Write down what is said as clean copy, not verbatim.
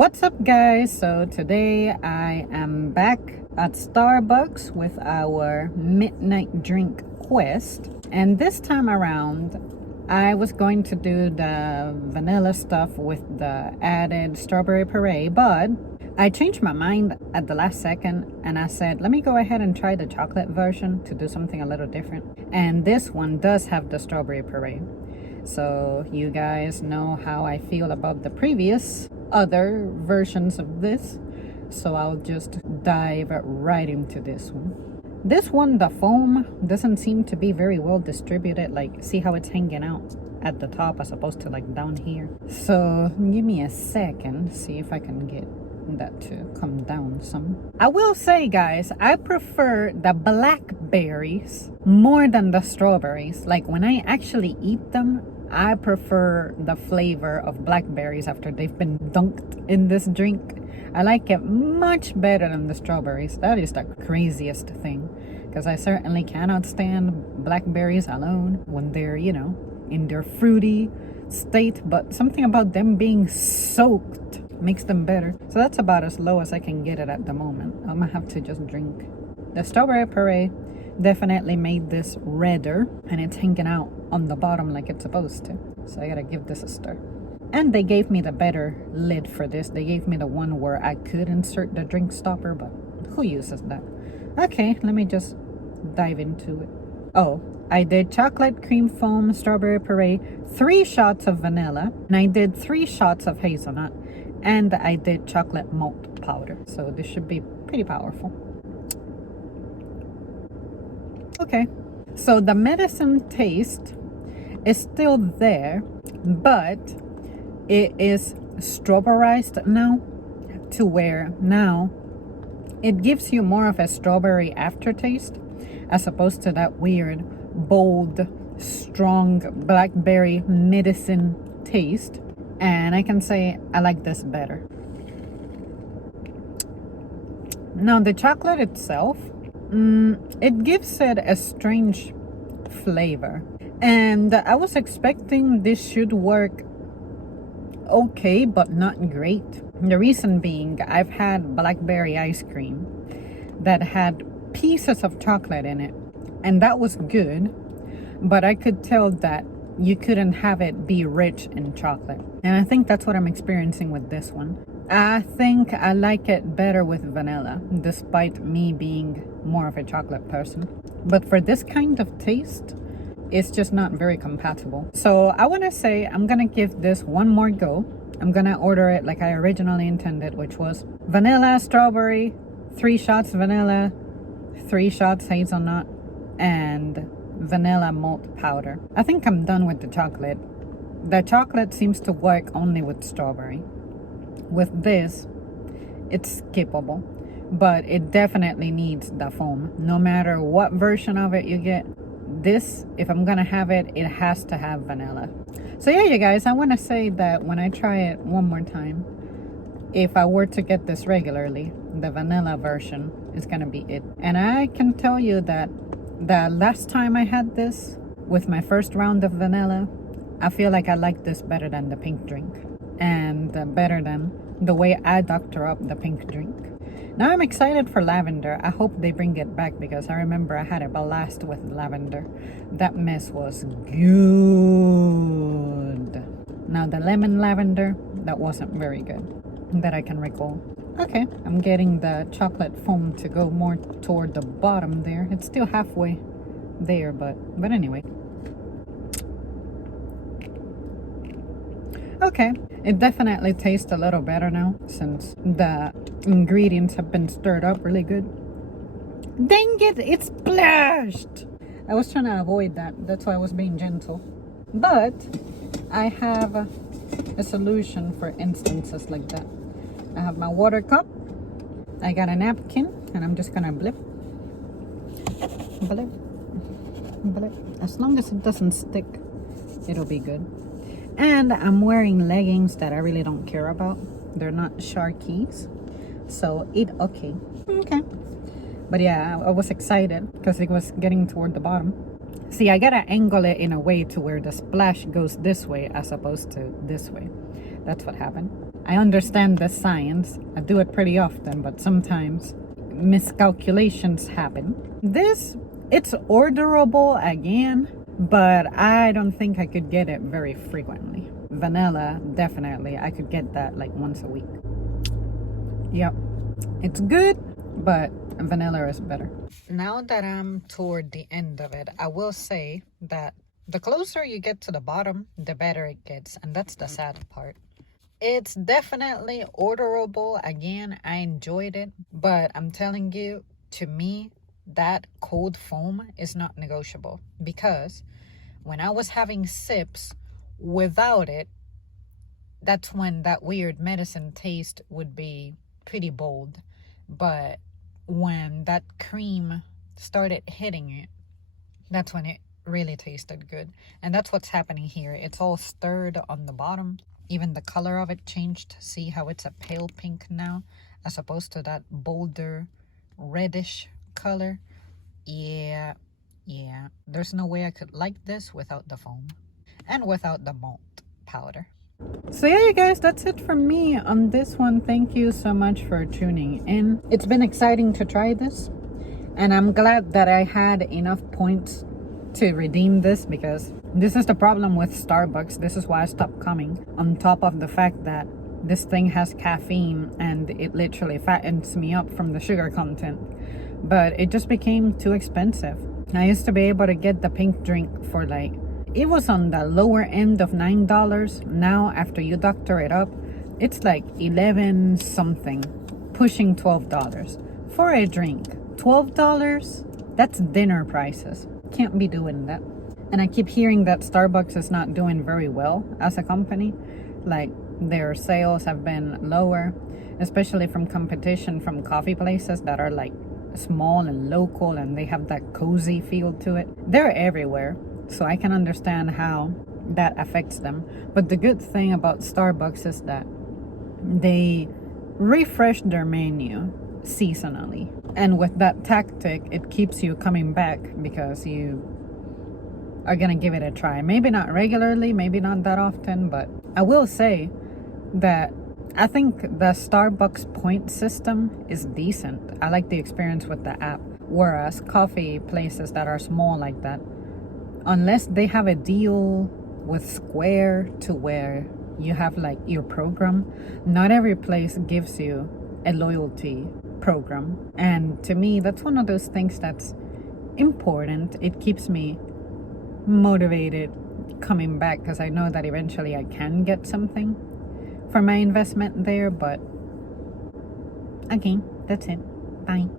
What's up, guys? So today I am back at Starbucks with our midnight drink quest, and this time around I was going to do the vanilla stuff with the added strawberry puree, but I changed my mind at the last second and I said, let me go ahead and try the chocolate version to do something a little different. And this one does have the strawberry puree. So you guys know how I feel about the previous other versions of this, so I'll just dive right into this one. This one, the foam doesn't seem to be very well distributed. Like, see how it's hanging out at the top as opposed to like down here. So give me a second, see if I can get that to come down some. I will say, guys, I prefer the blackberries more than the strawberries. Like, when I actually eat them, I prefer the flavor of blackberries after they've been dunked in this drink. I like it much better than the strawberries. That is the craziest thing, because I certainly cannot stand blackberries alone when they're, you know, in their fruity state, but something about them being soaked makes them better. So that's about as low as I can get it at the moment. I'm gonna have to just drink. The strawberry puree definitely made this redder, and it's hanging out on the bottom like it's supposed to. So I gotta give this a stir. And they gave me the better lid for this. They gave me the one where I could insert the drink stopper, but who uses that? Okay, let me just dive into it. Oh, I did chocolate cream foam, strawberry puree, 3 shots of vanilla, and I did 3 shots of hazelnut, and I did chocolate malt powder. So this should be pretty powerful. Okay, so the medicine taste is still there, but it is strawberrized now, to where now it gives you more of a strawberry aftertaste as opposed to that weird, bold, strong blackberry medicine taste. And I can say I like this better. Now the chocolate itself, it gives it a strange flavor, and I was expecting this should work okay, but not great. The reason being, I've had blackberry ice cream that had pieces of chocolate in it, and that was good, but I could tell that you couldn't have it be rich in chocolate, and I think that's what I'm experiencing with this one. I think I like it better with vanilla, despite me being more of a chocolate person. But for this kind of taste, it's just not very compatible. So I want to say I'm gonna give this one more go. I'm gonna order it like I originally intended, which was vanilla, strawberry, 3 shots vanilla, 3 shots hazelnut, and vanilla malt powder. I think I'm done with the chocolate. The chocolate seems to work only with strawberry. With this, it's skippable, but it definitely needs the foam. No matter what version of it you get, this, if I'm gonna have it, it has to have vanilla. So yeah, you guys, I want to say that when I try it one more time, if I were to get this regularly, the vanilla version is gonna be it. And I can tell you that the last time I had this with my first round of vanilla, I feel like I like this better than the pink drink, and better than the way I doctor up the pink drink. Now I'm excited for lavender. I hope they bring it back, because I remember I had a blast with lavender. That mess was good. Now the lemon lavender, that wasn't very good, that I can recall. Okay, I'm getting the chocolate foam to go more toward the bottom there. It's still halfway there, but anyway. Okay, it definitely tastes a little better now, since the ingredients have been stirred up really good. Dang it, it splashed! I was trying to avoid that. That's why I was being gentle. But I have a solution for instances like that. I have my water cup. I got a napkin, and I'm just gonna blip, blip, blip. As long as it doesn't stick, it'll be good. And I'm wearing leggings that I really don't care about. They're not Sharkies, so it okay. But yeah, I was excited because it was getting toward the bottom. See, I gotta angle it in a way to where the splash goes this way as opposed to this way. That's what happened. I understand the science. I do it pretty often, but sometimes miscalculations happen. This, it's orderable again, but I don't think I could get it very frequently. Vanilla, definitely. I could get that like once a week. Yep. It's good, but vanilla is better. Now that I'm toward the end of it, I will say that the closer you get to the bottom, the better it gets. And that's the sad part. It's definitely orderable. Again, I enjoyed it. But I'm telling you, to me, that cold foam is not negotiable. Because when I was having sips without it, that's when that weird medicine taste would be pretty bold. But when that cream started hitting it, that's when it really tasted good. And that's what's happening here. It's all stirred on the bottom. Even the color of it changed. See how it's a pale pink now as opposed to that bolder reddish color. Yeah. There's no way I could like this without the foam and without the malt powder. So yeah, you guys, that's it from me on this one. Thank you so much for tuning in. It's been exciting to try this, and I'm glad that I had enough points to redeem this, because this is the problem with Starbucks. This is why I stopped coming, on top of the fact that this thing has caffeine and it literally fattens me up from the sugar content. But it just became too expensive. I used to be able to get the pink drink for like, it was on the lower end of $9. Now, after you doctor it up, it's like 11 something, pushing $12 for a drink. $12? That's dinner prices. Can't be doing that. And I keep hearing that Starbucks is not doing very well as a company. Like, their sales have been lower, especially from competition from coffee places that are like small and local, and they have that cozy feel to it. They're everywhere. So I can understand how that affects them. But the good thing about Starbucks is that they refresh their menu seasonally. And with that tactic, it keeps you coming back because you are going to give it a try. Maybe not regularly, maybe not that often, but I will say that I think the Starbucks point system is decent. I like the experience with the app. Whereas coffee places that are small like that, unless they have a deal with Square to where you have like your program, not every place gives you a loyalty program. And to me, that's one of those things that's important. It keeps me motivated coming back, because I know that eventually I can get something for my investment there. But again, that's it. Bye.